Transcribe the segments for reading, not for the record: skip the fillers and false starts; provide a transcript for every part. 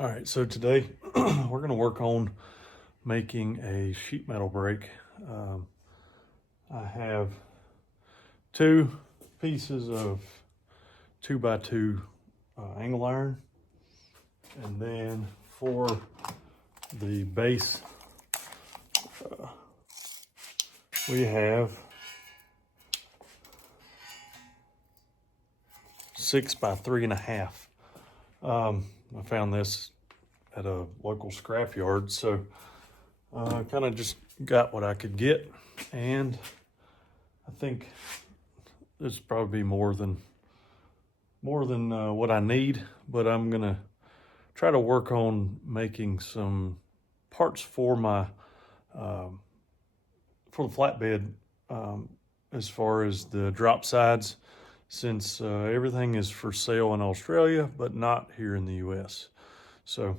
All right, so today we're going to work on making a sheet metal brake. I have two pieces of 2x2 angle iron, and then for the base we have 6x3.5. I found this at a local scrap yard, so I kind of just got what I could get, and I think this probably be more than what I need, but I'm gonna try to work on making some parts for my for the flatbed, as far as the drop sides, since everything is for sale in Australia, but not here in the US. So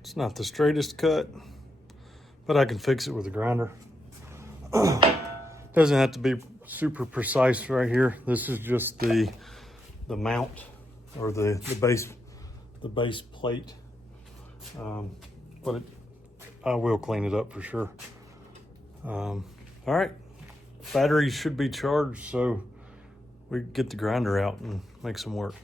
it's not the straightest cut, but I can fix it with a grinder. Doesn't have to be super precise right here. This is just the mount, or the base plate. But I will clean it up for sure. All right, batteries should be charged, so we can get the grinder out and make some work.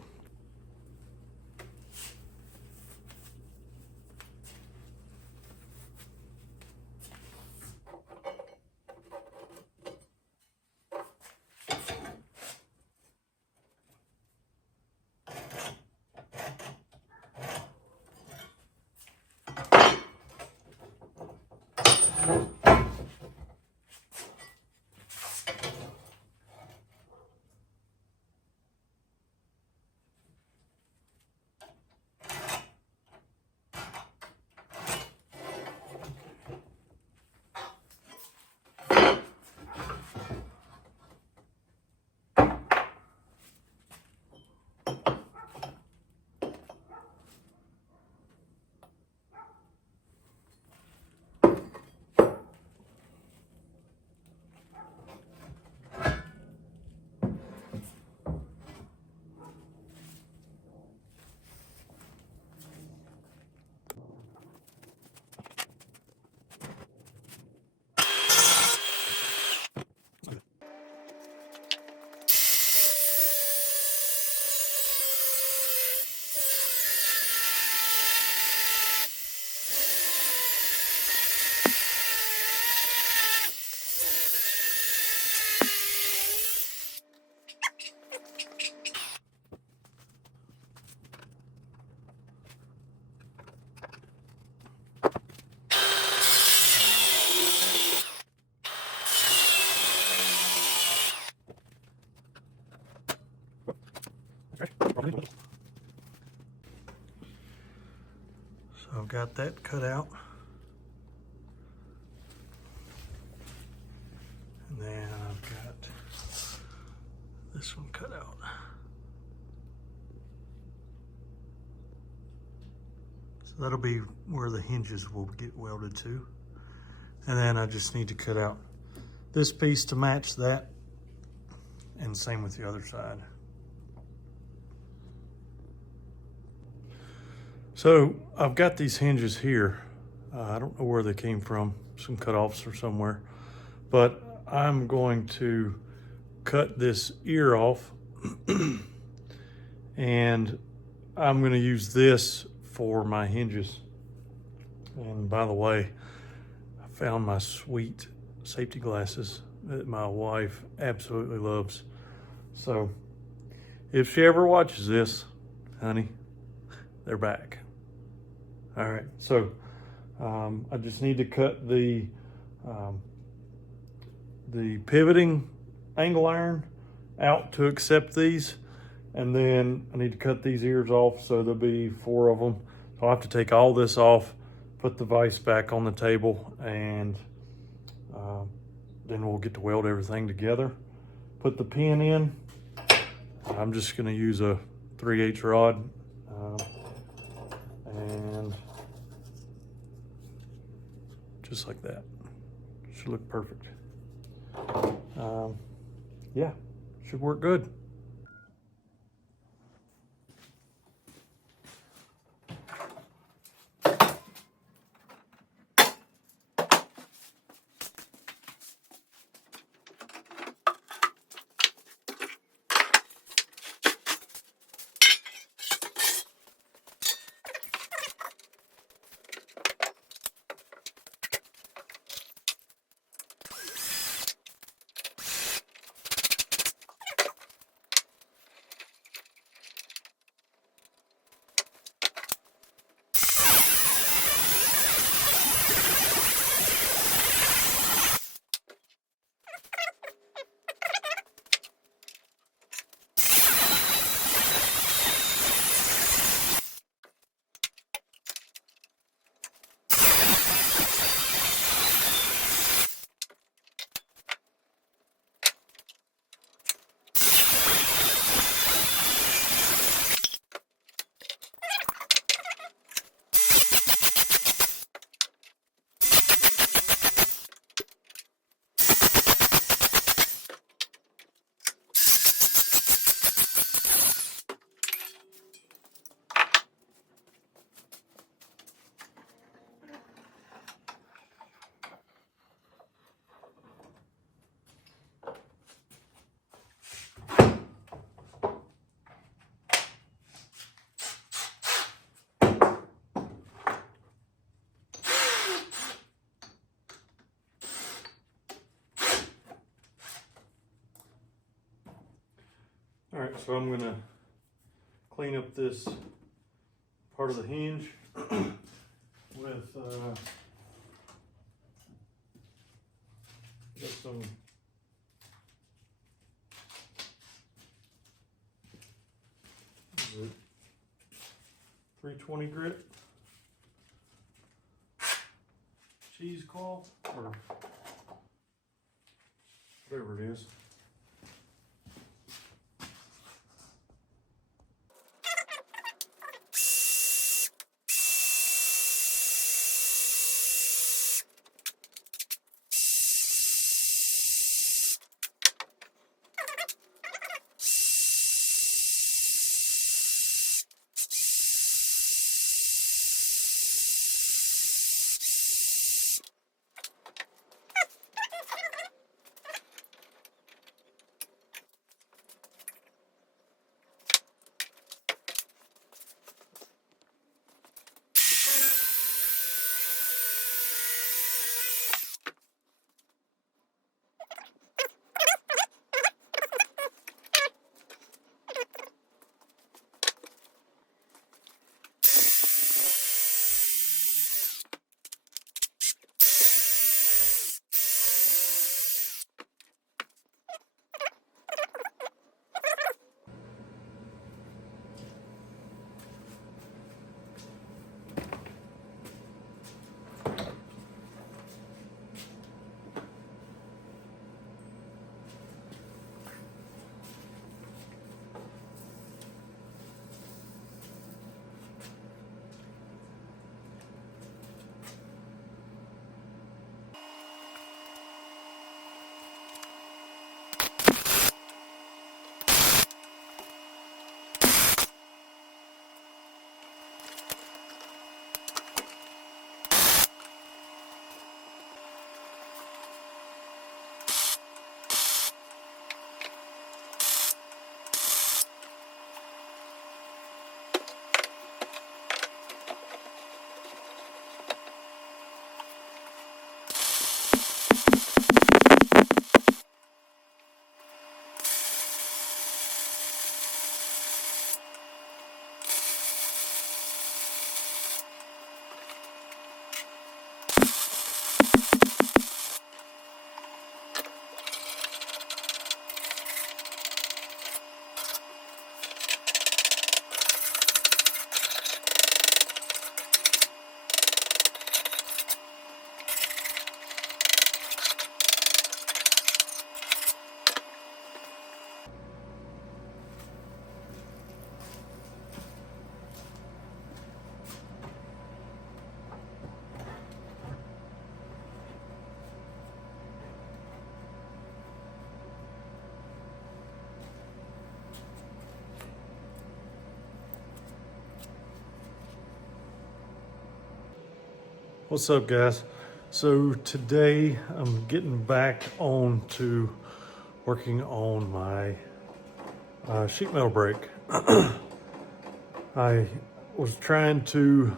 got that cut out. And then I've got this one cut out. So that'll be where the hinges will get welded to. And then I just need to cut out this piece to match that, and same with the other side. So I've got these hinges here. I don't know where they came from, some cutoffs or somewhere, but I'm going to cut this ear off and I'm going to use this for my hinges. And by the way, I found my sweet safety glasses that my wife absolutely loves. So if she ever watches this, honey, they're back. All right, so I just need to cut the pivoting angle iron out to accept these, and then I need to cut these ears off, so there'll be 4 of them. So I'll have to take all this off, put the vise back on the table, and then we'll get to weld everything together. Put the pin in. I'm just gonna use a 3/8 rod, and just like that. Should look perfect. Yeah, should work good. All right, so I'm gonna clean up this part of the hinge with got some what is it, 320 grit cheesecloth or whatever it is. What's up, guys? So today I'm getting back on to working on my sheet metal brake. I was trying to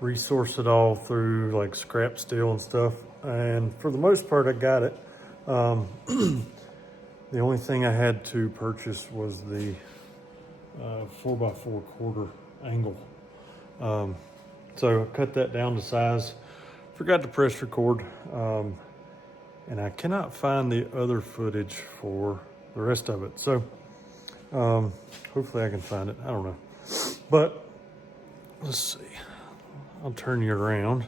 resource it all through like scrap steel and stuff, and for the most part I got it. The only thing I had to purchase was the 4x4 quarter angle. So I cut that down to size. Forgot to press record, and I cannot find the other footage for the rest of it. So hopefully I can find it. I don't know, but let's see. I'll turn you around.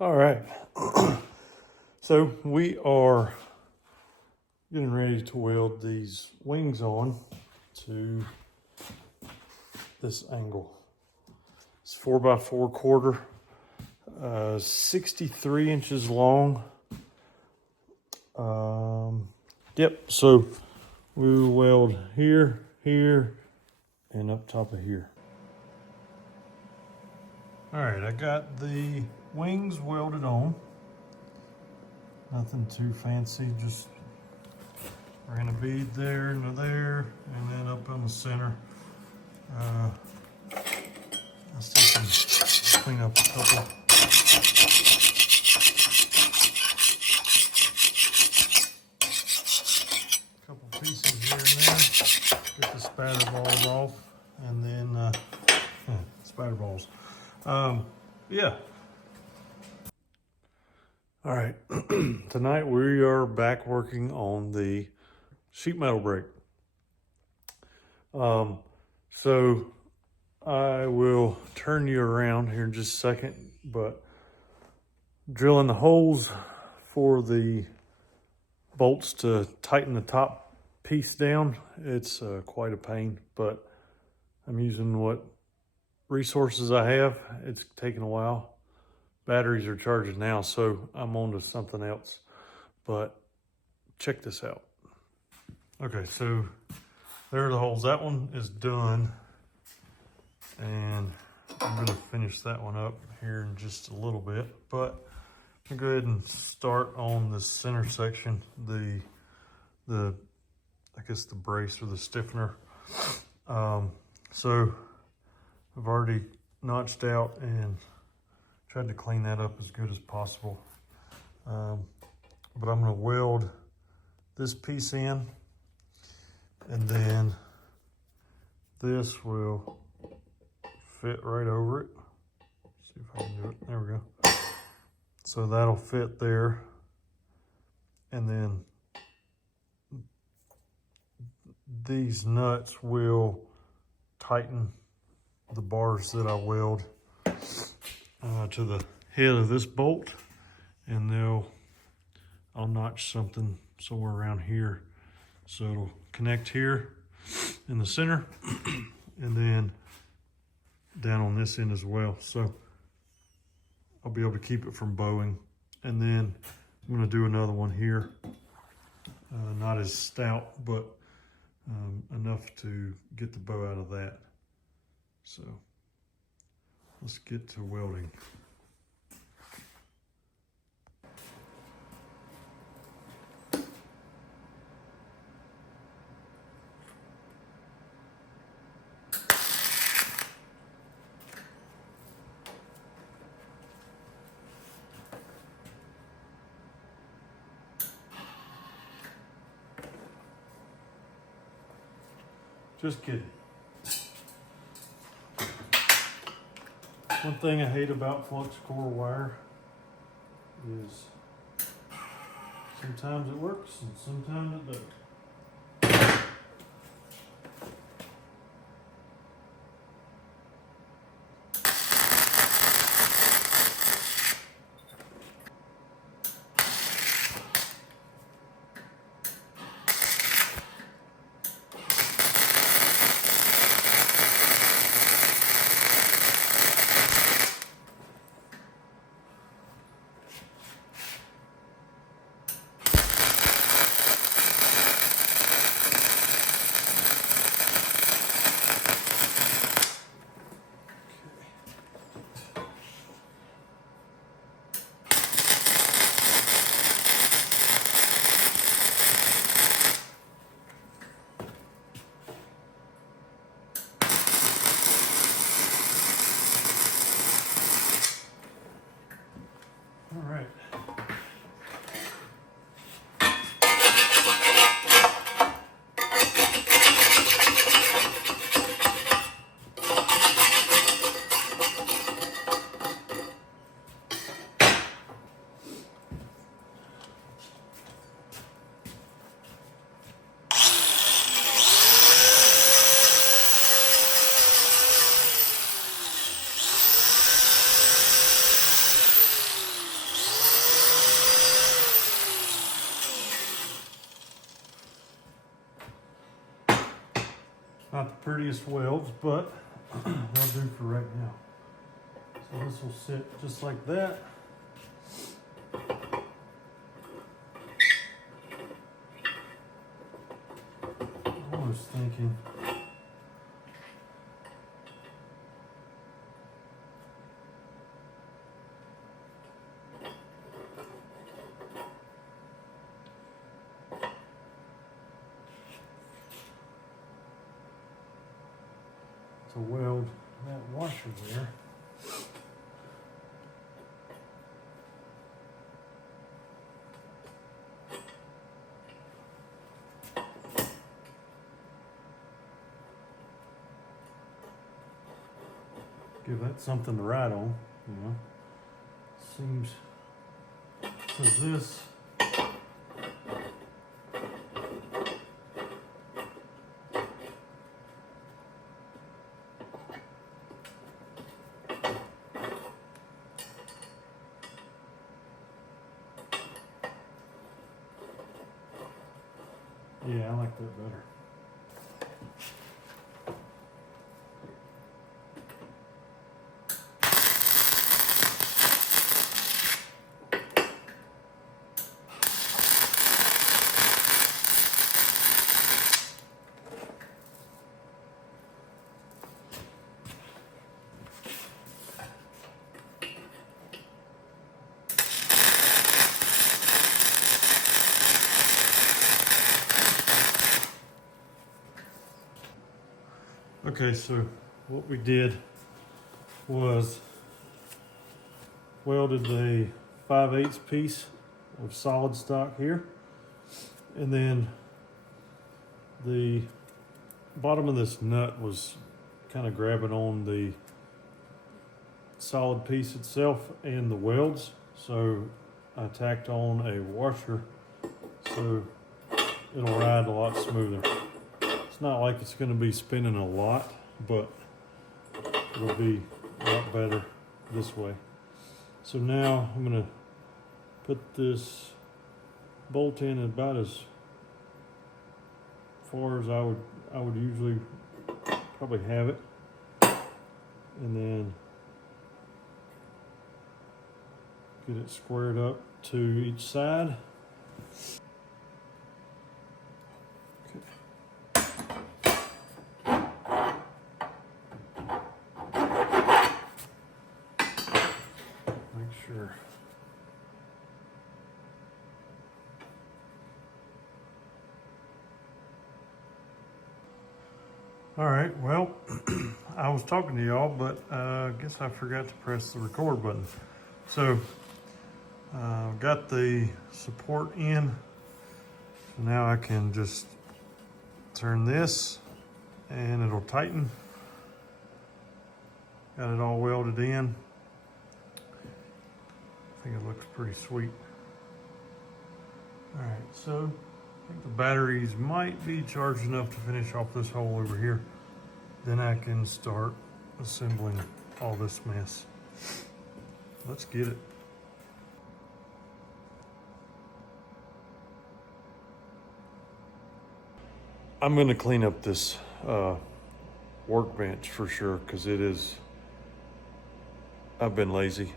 All right. So we are getting ready to weld these wings on to this angle. It's 4x4 quarter, 63 inches long. Yep, so we will weld here, here, and up top of here. All right, I got the wings welded on. Nothing too fancy, just ran a bead there into there, and then up in the center. I still can clean up a couple. Pieces here and there. Get the spatter balls off, and then spatter balls. Yeah. All right. Tonight we are back working on the sheet metal brake. So I will turn you around here in just a second, but drilling the holes for the bolts to tighten the top piece down, it's quite a pain, but I'm using what resources I have. It's taking a while. Batteries are charging now, so I'm on to something else, but check this out. Okay, so there are the holes. That one is done. And I'm gonna finish that one up here in just a little bit. But I'm gonna go ahead and start on the center section, the I guess the brace or the stiffener. So I've already notched out and tried to clean that up as good as possible. But I'm gonna weld this piece in, and then this will fit right over it. See if I can do it. There we go. So that'll fit there. And then these nuts will tighten the bars that I weld to the head of this bolt, and I'll notch something somewhere around here so it'll connect here in the center and then down on this end as well. So I'll be able to keep it from bowing. And then I'm going to do another one here, not as stout, but enough to get the bow out of that. So let's get to welding. Just kidding. One thing I hate about flux core wire is sometimes it works and sometimes it doesn't. All right. Not the prettiest welds, but they'll do for right now. So this will sit just like that. I was thinking to weld that washer there. Give that something to ride on, you know. Seems, because this yeah, I like that better. Okay, so what we did was welded a 5/8 piece of solid stock here, and then the bottom of this nut was kind of grabbing on the solid piece itself and the welds, so I tacked on a washer so it'll ride a lot smoother. It's not like it's going to be spinning a lot, but it'll be a lot better this way. So now I'm going to put this bolt in about as far as I would usually probably have it, and then get it squared up to each side. Make sure. All right, well, I was talking to y'all, but I guess I forgot to press the record button. So, got the support in. So now I can just turn this and it'll tighten. Got it all welded in. I think it looks pretty sweet. All right, so I think the batteries might be charged enough to finish off this hole over here. Then I can start assembling all this mess. Let's get it. I'm gonna clean up this workbench for sure, because I've been lazy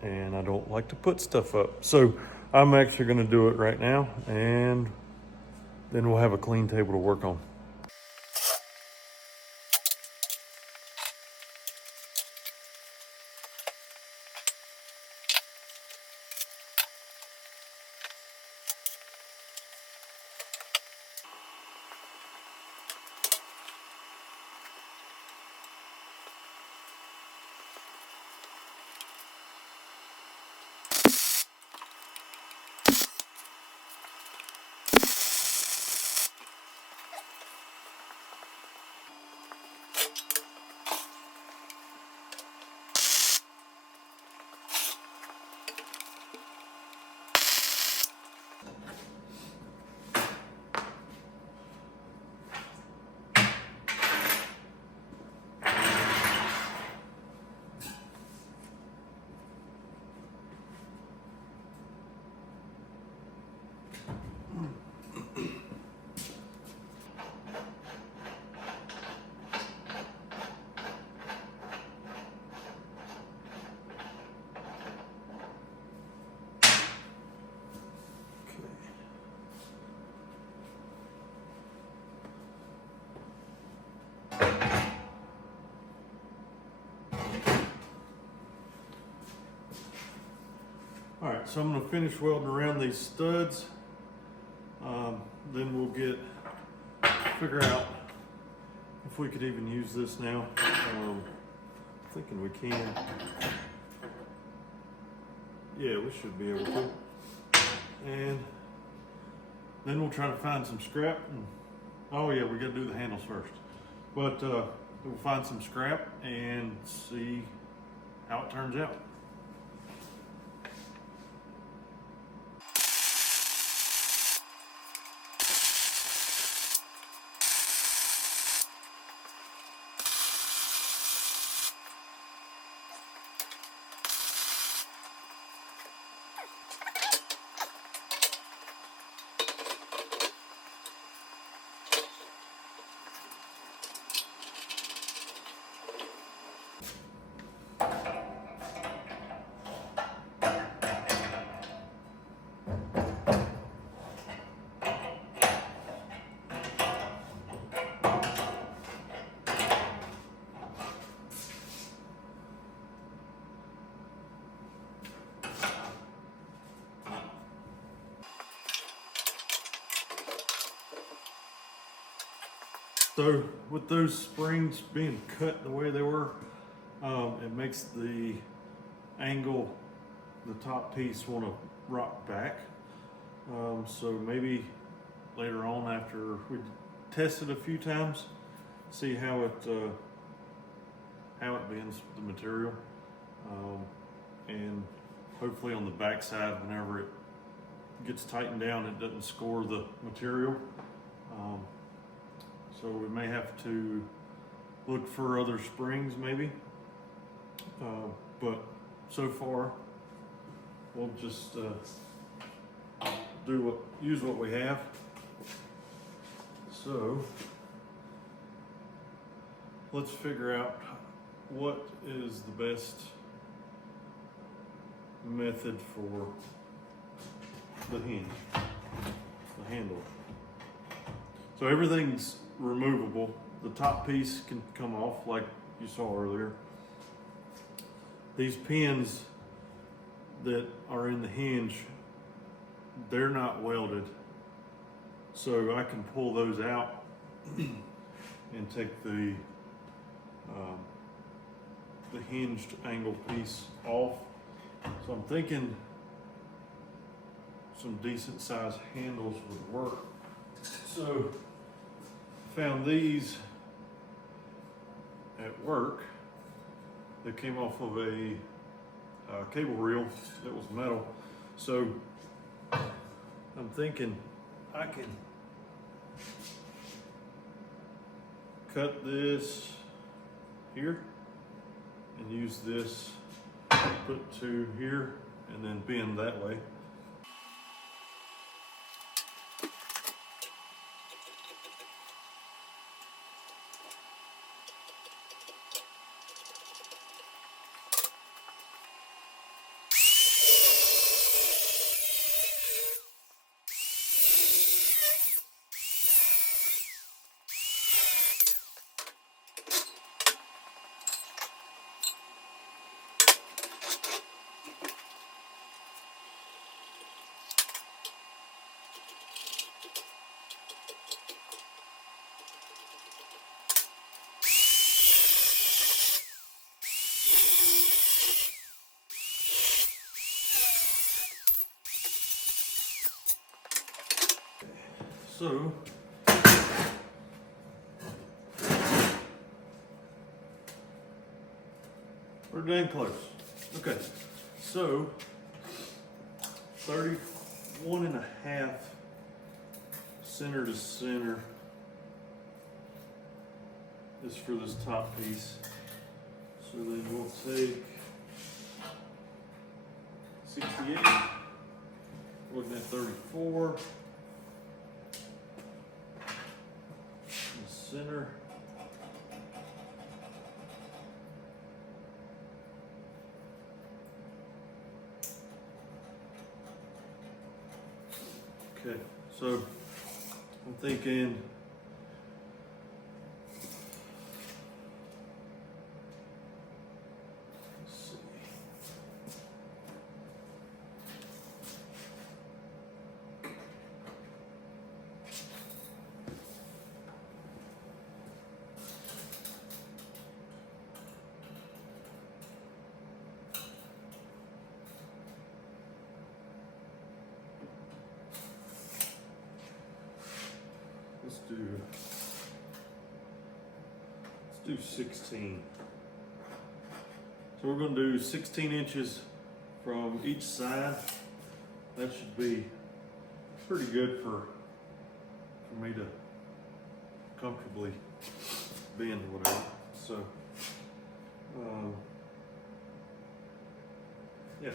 and I don't like to put stuff up. So I'm actually gonna do it right now, and then we'll have a clean table to work on. All right, so I'm gonna finish welding around these studs. Then we'll figure out if we could even use this now. Thinking we can. Yeah, we should be able to. And then we'll try to find some scrap. Oh yeah, we gotta do the handles first. But we'll find some scrap and see how it turns out. So with those springs being cut the way they were, it makes the angle, the top piece want to rock back. So maybe later on, after we test it a few times, see how it bends the material, and hopefully on the back side, whenever it gets tightened down, it doesn't score the material. So we may have to look for other springs maybe, but so far we'll just use what we have. So let's figure out what is the best method for the hinge, the handle. So everything's removable. The top piece can come off like you saw earlier. These pins that are in the hinge, they're not welded. So I can pull those out and take the hinged angle piece off. So I'm thinking some decent sized handles would work. So found these at work. They came off of a cable reel that was metal. So I'm thinking I can cut this here and use this, put two here, and then bend that way. So we're dang close. Okay, so 31.5 center to center is for this top piece. So then we'll take 68, looking at 34. Center. Okay, so I'm thinking let's do 16. So we're going to do 16 inches from each side. That should be pretty good for me to comfortably bend whatever. So yeah.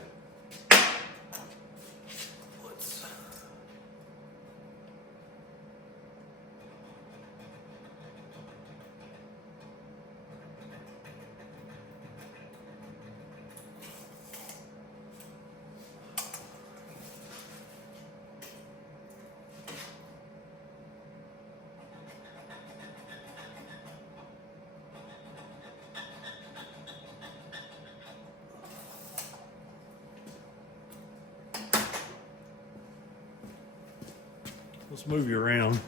Let's move you around.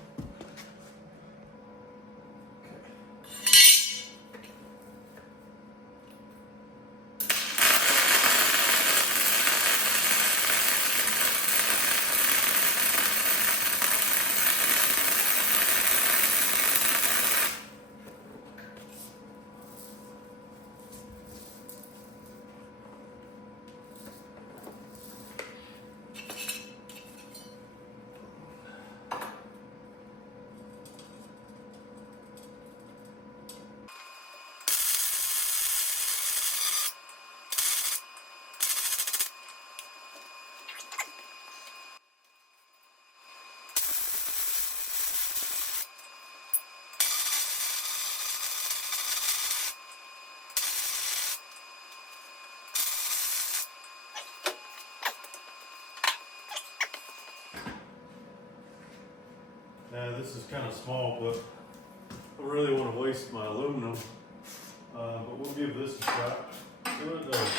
this is kind of small, but I really want to waste my aluminum. But we'll give this a shot. See what it does.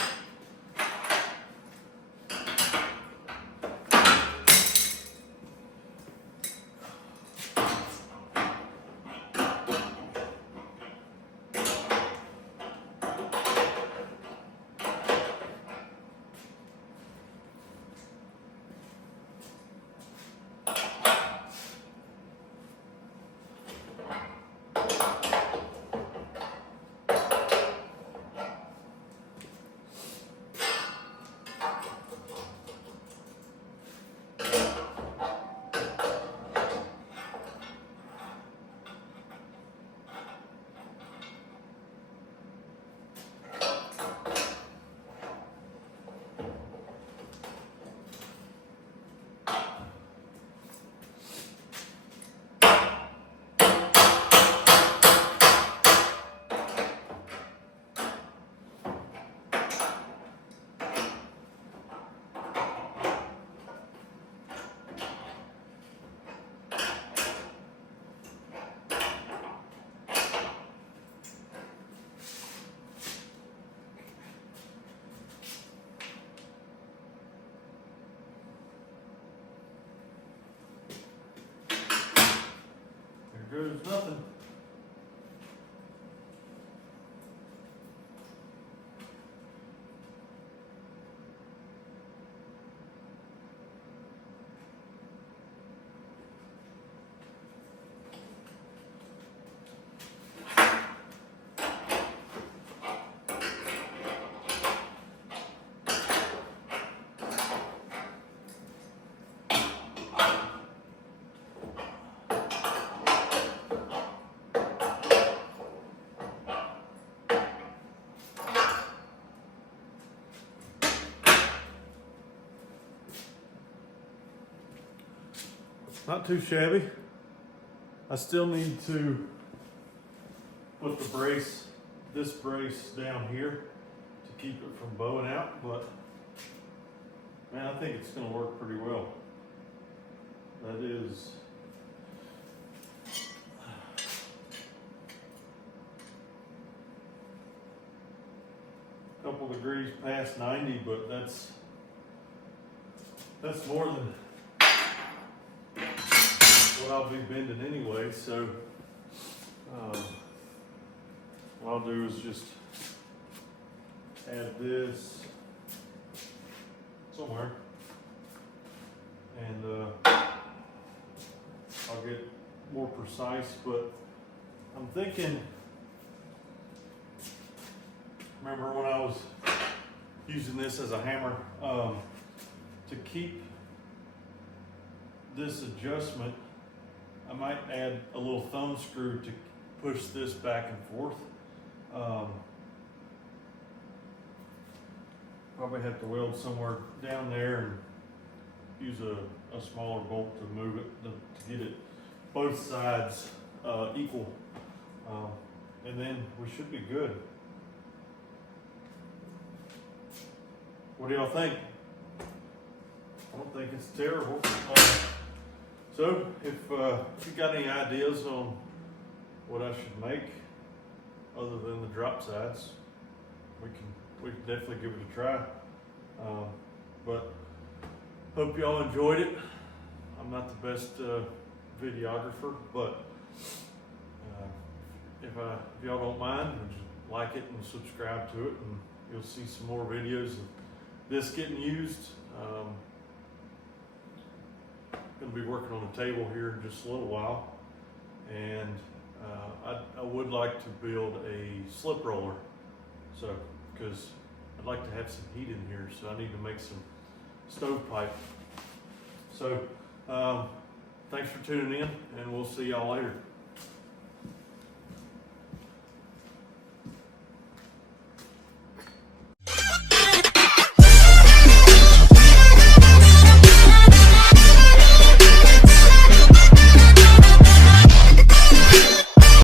There goes nothing. Not too shabby. I still need to put the brace, this brace down here to keep it from bowing out, but man, I think it's going to work pretty well. That is a couple degrees past 90, but that's more than what I'll be bending anyway, so what I'll do is just add this somewhere, and I'll get more precise, but I'm thinking, remember when I was using this as a hammer, to keep this adjustment, I might add a little thumb screw to push this back and forth. Probably have to weld somewhere down there and use a smaller bolt to move it, to get it both sides equal. And then we should be good. What do y'all think? I don't think it's terrible. So if you got any ideas on what I should make other than the drop sides, we can definitely give it a try. But hope y'all enjoyed it. I'm not the best videographer, but if y'all don't mind, would you like it and subscribe to it, and you'll see some more videos of this getting used. Going to be working on a table here in just a little while, and I would like to build a slip roller, so because I'd like to have some heat in here, so I need to make some stovepipe. So thanks for tuning in, and we'll see y'all later.